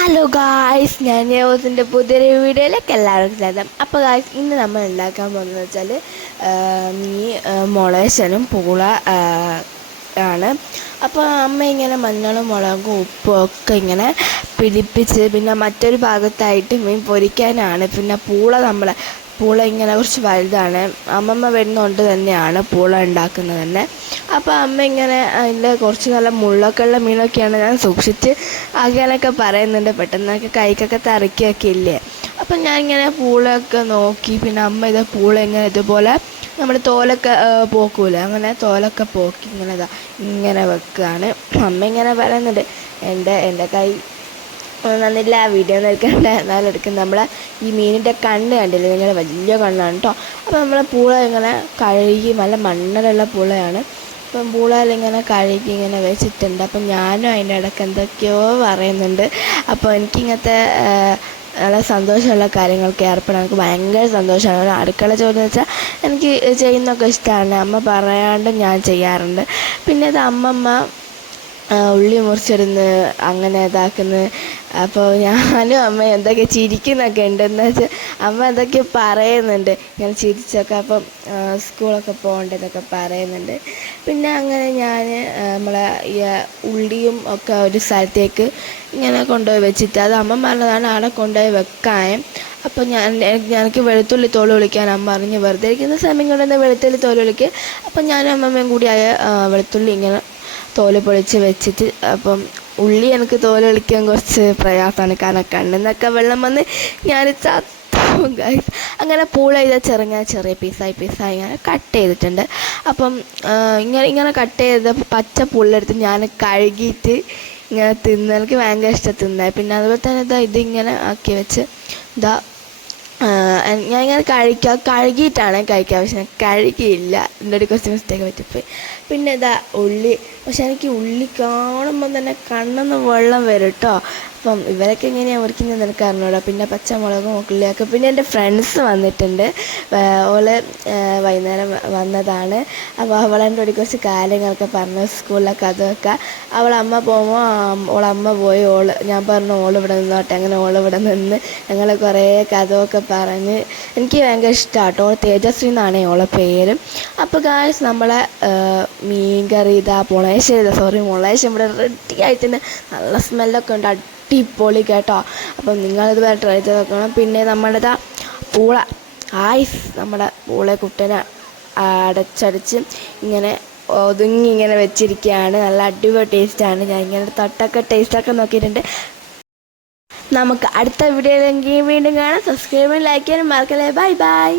Hello guys, ഞാൻ യോസിൻ്റെ പുതിയൊരു വീഡിയോയിലേക്ക് എല്ലാവർക്കും സ്വാഗതം. അപ്പോൾ ഗായ്സ്, ഇന്ന് നമ്മൾ ഉണ്ടാക്കാൻ പോകുന്നത് വെച്ചാൽ മുളേശനും പൂള ആണ്. അപ്പോൾ അമ്മ ഇങ്ങനെ മഞ്ഞളും മുളകും ഉപ്പും ഒക്കെ ഇങ്ങനെ പിടിപ്പിച്ച് പിന്നെ മറ്റൊരു ഭാഗത്തായിട്ട് മീൻ പൊരിക്കാനാണ്. പിന്നെ പൂള ഇങ്ങനെ കുറച്ച് വലുതാണ്. അമ്മമ്മ വരുന്നതുകൊണ്ട് തന്നെയാണ് പൂള ഉണ്ടാക്കുന്നത് തന്നെ. അപ്പോൾ അമ്മ ഇങ്ങനെ അതിൻ്റെ കുറച്ച് നല്ല മുള്ളൊക്കെ ഉള്ള മീനൊക്കെയാണ് ഞാൻ സൂക്ഷിച്ച് ആകാനൊക്കെ പറയുന്നുണ്ട്. പെട്ടെന്നൊക്കെ കൈക്കൊക്കെ തറയ്ക്കുകയൊക്കെ ഇല്ലേ. അപ്പം ഞാനിങ്ങനെ പൂളയൊക്കെ നോക്കി. പിന്നെ അമ്മ പൂള ഇങ്ങനെ ഇതുപോലെ നമ്മൾ തോലൊക്കെ പോക്കൂല, അങ്ങനെ തോലൊക്കെ പോക്കി ഇങ്ങനെ വെക്കുകയാണ്. അമ്മ ഇങ്ങനെ പറയുന്നുണ്ട്. എൻ്റെ കൈ നന്നില്ല, വീഡിയോ ഒന്നും എടുക്കണ്ട, എന്നാലും എടുക്കും. നമ്മളെ ഈ മീനിൻ്റെ കണ്ണ് കണ്ടില്ലേ, ഇങ്ങനെ വലിയ കണ്ണാണ് കേട്ടോ. അപ്പോൾ നമ്മളെ പൂള ഇങ്ങനെ കഴുകി, നല്ല മണ്ണലുള്ള പൂളയാണ്. അപ്പം പൂളയിലിങ്ങനെ കഴുകി ഇങ്ങനെ വെച്ചിട്ടുണ്ട്. അപ്പം ഞാനും അതിൻ്റെ ഇടയ്ക്ക് എന്തൊക്കെയോ പറയുന്നുണ്ട്. അപ്പോൾ എനിക്കിങ്ങനത്തെ നല്ല സന്തോഷമുള്ള കാര്യങ്ങൾക്ക് ഏർപ്പെടാൻ എനിക്ക് ഭയങ്കര സന്തോഷമാണ്. അടുക്കള ജോലി എന്ന് വെച്ചാൽ എനിക്ക് ചെയ്യുന്നതൊക്കെ ഇഷ്ടമാണ്. അമ്മ പറയാണ്ട് ഞാൻ ചെയ്യാറുണ്ട്. പിന്നെ ഇത് അമ്മമ്മ ഉള്ളി മുറിച്ചിടുന്നു, അങ്ങനെ ഇതാക്കുന്നു. അപ്പോൾ ഞാനും അമ്മ എന്തൊക്കെ ചിരിക്കുന്നൊക്കെ ഉണ്ട്. എന്ന് വെച്ചാൽ അമ്മ എന്തൊക്കെ പറയുന്നുണ്ട് ഇങ്ങനെ ചിരിച്ചൊക്കെ. അപ്പം സ്കൂളൊക്കെ പോകേണ്ടതൊക്കെ പറയുന്നുണ്ട്. പിന്നെ അങ്ങനെ ഞാൻ നമ്മളെ ഈ ഉള്ളിയും ഒക്കെ ഒരു സ്ഥലത്തേക്ക് ഇങ്ങനെ കൊണ്ടുപോയി വെച്ചിട്ട്, അത് അമ്മ പറഞ്ഞതാണ് അവിടെ കൊണ്ടുപോയി വെക്കാൻ. അപ്പോൾ എനിക്ക് വെളുത്തുള്ളി തോല് വിളിക്കാൻ അമ്മ പറഞ്ഞ് വെറുതെ ഇരിക്കുന്ന സമയം കൊണ്ടുവന്ന് വെളുത്തുള്ളി തോല് വിളിക്കുക. അപ്പം ഞാനും അമ്മമ്മയും കൂടിയായ വെളുത്തുള്ളി ഇങ്ങനെ തോല് പൊളിച്ച് വെച്ചിട്ട്, അപ്പം ഉള്ളി എനിക്ക് തോല് പൊളിക്കാൻ കുറച്ച് പ്രയാസമാണ്, കാരണം കണ്ണിന്നൊക്കെ വെള്ളം വന്ന് ഞാൻ ചത്തും ഗൈസ്. അങ്ങനെ പൂള ചെറിയ പീസായി ഇങ്ങനെ കട്ട് ചെയ്തിട്ടുണ്ട്. അപ്പം ഇങ്ങനെ കട്ട് ചെയ്ത പച്ച പുള്ളെടുത്ത് ഞാൻ കഴുകിയിട്ട് ഇങ്ങനെ തിന്ന്, എനിക്ക് ഭയങ്കര ഇഷ്ടം തിന്നാൻ. പിന്നെ അതുപോലെ തന്നെ ഇതിങ്ങനെ ആക്കി വെച്ച് ഞാനിങ്ങനെ കഴുകിയിട്ടാണ് കഴിക്കുക, പക്ഷെ ഞാൻ കഴുകിയില്ല. എൻ്റെ ഒരു കുറച്ച് മിസ്റ്റേക്ക് പറ്റിപ്പോയി. പിന്നെ ഉള്ളി, പക്ഷെ എനിക്ക് ഉള്ളി കാണുമ്പം തന്നെ കണ്ണെന്ന് വെള്ളം വരും കേട്ടോ. അപ്പം ഇവരൊക്കെ എങ്ങനെയാണ് മുറിക്കുന്നത് എനിക്ക് അറിഞ്ഞൂടാ. പിന്നെ പച്ചമുളകും ഉള്ളിയൊക്കെ. പിന്നെ എൻ്റെ ഫ്രണ്ട്സ് വന്നിട്ടുണ്ട്. ഓള് വൈകുന്നേരം വന്നതാണ്. അപ്പോൾ അവളെൻ്റെ ഒരു കുറച്ച് കാര്യങ്ങളൊക്കെ പറഞ്ഞു, സ്കൂളിലൊക്കെ അതൊക്കെ. അവളമ്മ പോകുമ്പോൾ ഓളമ്മ പോയി, ഞാൻ പറഞ്ഞു ഇവിടെ നിന്നോട്ടെ. അങ്ങനെ ഇവിടെ നിന്ന് ഞങ്ങൾ കുറേ കഥയൊക്കെ പറഞ്ഞ് എനിക്ക് ഭയങ്കര ഇഷ്ടമാണ് കേട്ടോ. തേജസ്വി എന്നാണ് ഓളെ പേര്. അപ്പോൾ ഗായ്സ്, നമ്മളെ മീൻ കറി മുളേശ്ശേരി ഇവിടെ റെഡി ആയിട്ടുണ്ട്. നല്ല സ്മെല്ലൊക്കെ ഉണ്ട്, അടിപൊളി കേട്ടോ. അപ്പം നിങ്ങളിത് വേറെ ട്രൈ ചെയ്ത് നോക്കണം. പിന്നെ നമ്മുടെ പൂള നമ്മുടെ പൂള കുട്ടനെ അടച്ചടിച്ച് ഇങ്ങനെ ഒതുങ്ങി ഇങ്ങനെ വെച്ചിരിക്കുകയാണ്. നല്ല അടിപൊളി ടേസ്റ്റാണ്. ഞാൻ ഇങ്ങനെ തൊട്ടൊക്കെ ടേസ്റ്റൊക്കെ നോക്കിയിട്ടുണ്ട്. നമുക്ക് അടുത്ത വീഡിയോയിലെങ്കിൽ വീണ്ടും കാണാം. സബ്സ്ക്രൈബ് ചെയ്യാനും ലൈക്ക് ചെയ്യാനും മറക്കല്ലേ. Bye bye.